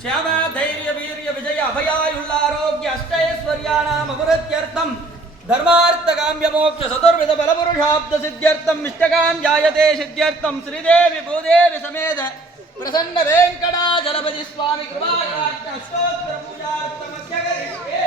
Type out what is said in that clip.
ಶ್ಯಾಮ ಧೈರ್ಯ ವೀರ್ಯ ವಿಜಯ ಅಭಯಾಯುಳ್ಳಾರೋಗ್ಯ ಅಷ್ಟೈಶ್ವರ್ಯಾಣಾಮೃತ್ಯರ್ಥಂ ಧರ್ಮಾರ್ಥಕಾಮ್ಯ ಮೋಕ್ಷ ಚತುರ್ವಿಧ ಬಲಪುರುಷಾಬ್ಧ ಸಿದ್ಧ್ಯರ್ಥಂ ಇಷ್ಟಕಾಂ ಜಾಯತೆ ಸಿದ್ಧ್ಯರ್ಥಂ ಶ್ರೀದೇವಿ ಭೂದೇವಿ ಸಮೇತ ಪ್ರಸನ್ನ ವೆಂಕಟಾಚಲಪತಿ ಸ್ವಾಮಿ ಕೃಪಾಕಟಾಕ್ಷ ಸ್ತೋತ್ರ ಪೂಜಾರ್ಥಮಸ್ಯ ಕರಿಷ್ಯೆ.